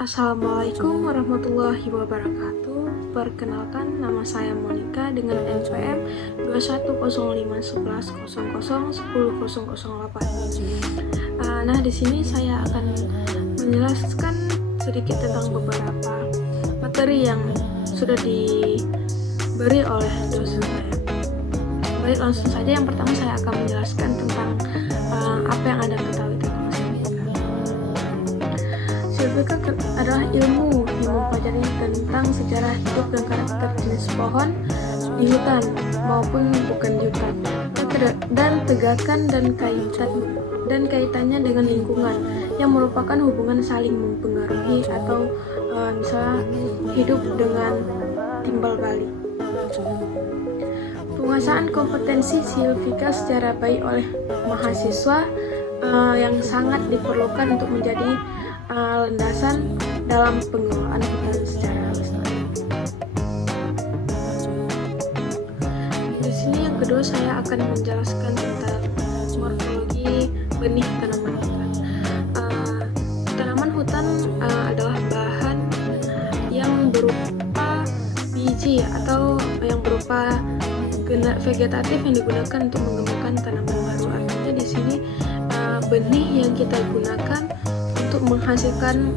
Assalamualaikum warahmatullahi wabarakatuh. Perkenalkan, nama saya Monica dengan NPM 210511001008. Nah, di sini saya akan menjelaskan sedikit tentang beberapa materi yang sudah diberi oleh dosen saya. Baik, langsung saja. Yang pertama saya akan menjelaskan tentang apa yang Anda ketahui tentang silvika. Silvika adalah ilmu yang mempelajari tentang sejarah hidup dan karakter jenis pohon di hutan maupun bukan di hutan, dan tegakan dan kaitannya dengan lingkungan yang merupakan hubungan saling mempengaruhi atau misalnya hidup dengan timbal balik. Penguasaan kompetensi silvika secara baik oleh mahasiswa yang sangat diperlukan untuk menjadi landasan dalam pengelolaan hutan secara lestari. Di sini yang kedua saya akan menjelaskan tentang morfologi benih tanaman hutan. Tanaman hutan adalah bahan yang berupa biji atau yang berupa vegetatif yang digunakan untuk mengembangkan tanaman baru. Artinya di sini benih yang kita gunakan untuk menghasilkan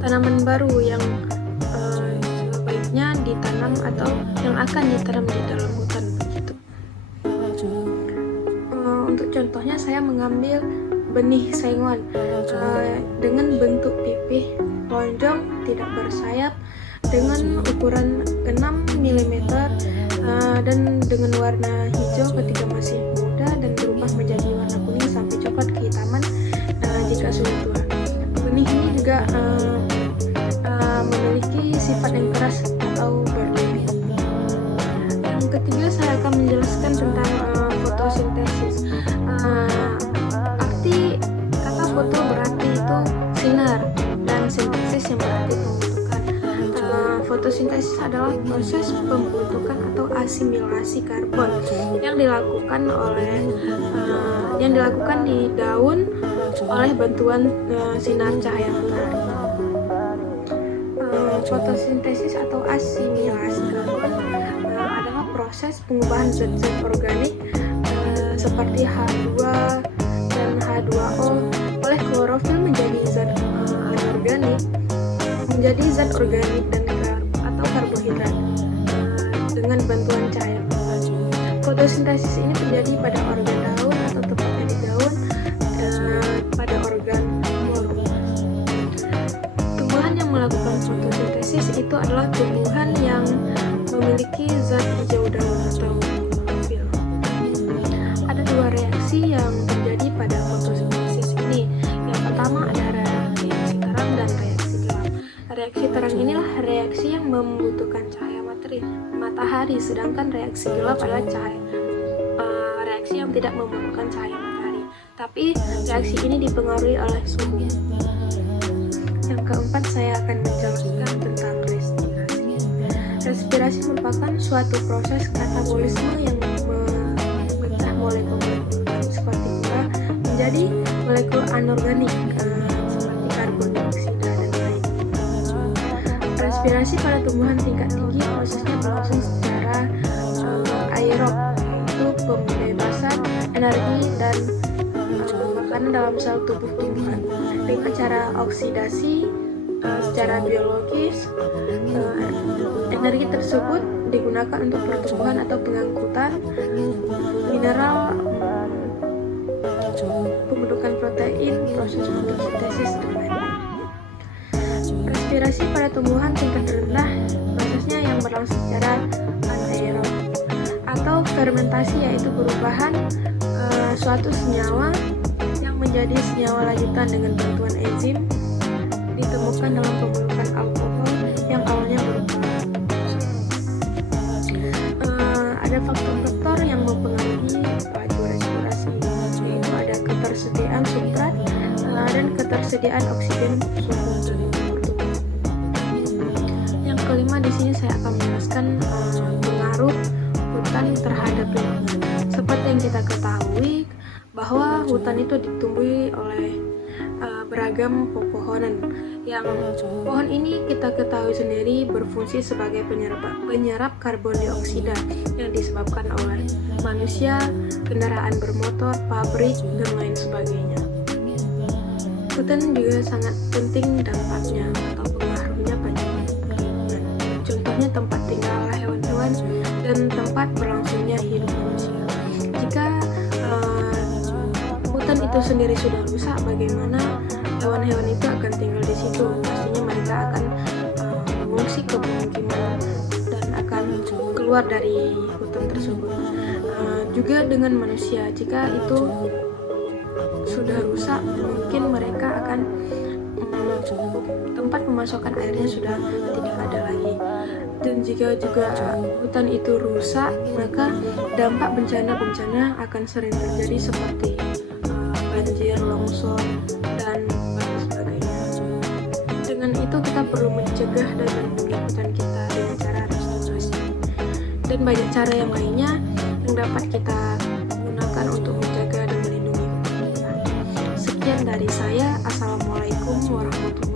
tanaman baru yang sebaiknya ditanam atau yang akan ditanam di dalam hutan begitu. Untuk contohnya saya mengambil benih sengon dengan bentuk pipih lonjong tidak bersayap dengan ukuran 6 mm dan dengan warna hijau ketika masih muda dan berubah menjadi warna kuning sampai coklat kehitaman jika sudah tua. Benih ini juga memiliki sifat yang keras atau berduri. Yang ketiga saya akan menjelaskan tentang fotosintesis. Arti kata foto berarti itu sinar dan sintesis yang berarti pembentukan. Fotosintesis adalah proses pembentukan atau asimilasi karbon yang dilakukan di daun oleh bantuan sinar cahaya matahari. Fotosintesis atau asimilasi karbon adalah proses pengubahan zat-zat organik seperti H2 dan H2O oleh klorofil menjadi zat anorganik menjadi zat organik dan atau karbohidrat dengan bantuan cahaya. Fotosintesis ini terjadi pada organ daun atau tepatnya di daun pada organ pollen. Tumbuhan yang melakukan fotosintesis itu adalah tumbuhan yang memiliki zat hijau daun atau klorofil. Ada dua reaksi yang terjadi pada fotosintesis ini. Yang pertama ada reaksi terang dan reaksi gelap. Reaksi terang inilah reaksi yang membutuhkan cahaya matahari, sedangkan reaksi gelap adalah reaksi yang tidak memerlukan cahaya matahari. Tapi reaksi ini dipengaruhi oleh suhu. Yang keempat saya akan menjelaskan tentang respirasi. Respirasi merupakan suatu proses katabolisme yang memecah molekul-molekul seperti gula menjadi molekul anorganik seperti karbon dioksida dan lain. Respirasi pada tumbuhan tingkat tinggi prosesnya berlangsung secara aerob, yaitu pembebasan energi dan makanan dalam sel tubuh tumbuhan dengan cara oksidasi secara biologis. Energi tersebut digunakan untuk pertumbuhan atau pengangkutan mineral, pembentukan protein, proses fotosintesis dan lain-lain. Respirasi pada tumbuhan tingkat rendah prosesnya yang berlangsung secara anaerob atau fermentasi, yaitu perubahan suatu senyawa yang menjadi senyawa lanjutan dengan bantuan enzim ditemukan dalam pembentukan alkohol yang awalnya berupa ada faktor-faktor yang mempengaruhi laju respirasi, yaitu ada ketersediaan substrat dan ketersediaan oksigen suhu tubuh. Yang kelima di sini saya akan menjelaskan pengaruh hutan terhadap lingkungan. Seperti yang kita ketahui bahwa hutan itu ditumbuhi oleh beragam pepohonan yang pohon ini kita ketahui sendiri berfungsi sebagai penyerap karbon dioksida yang disebabkan oleh manusia, kendaraan bermotor, pabrik, dan lain sebagainya. Hutan juga sangat penting dampaknya atau pengaruhnya pada lingkungan. Contohnya tempat tinggal hewan-hewan dan tempat berlangsungnya hidup manusia. Jika hutan itu sendiri sudah rusak, bagaimana hewan-hewan itu akan tinggal di situ? Pastinya mereka akan mengungsi ke pemukiman dan akan keluar dari hutan tersebut. Juga dengan manusia, jika itu sudah rusak, mungkin mereka akan tempat pemasukan airnya sudah tidak ada lagi. Dan jika juga hutan itu rusak, maka dampak bencana-bencana akan sering terjadi seperti banjir, longsor, dan lain sebagainya. Dengan itu kita perlu mencegah dan melindungi hutan kita dengan cara restorasi. Dan banyak cara yang lainnya yang dapat kita gunakan untuk menjaga dan melindungi hutan kita. Sekian dari saya. Assalamualaikum warahmatullahi wabarakatuh.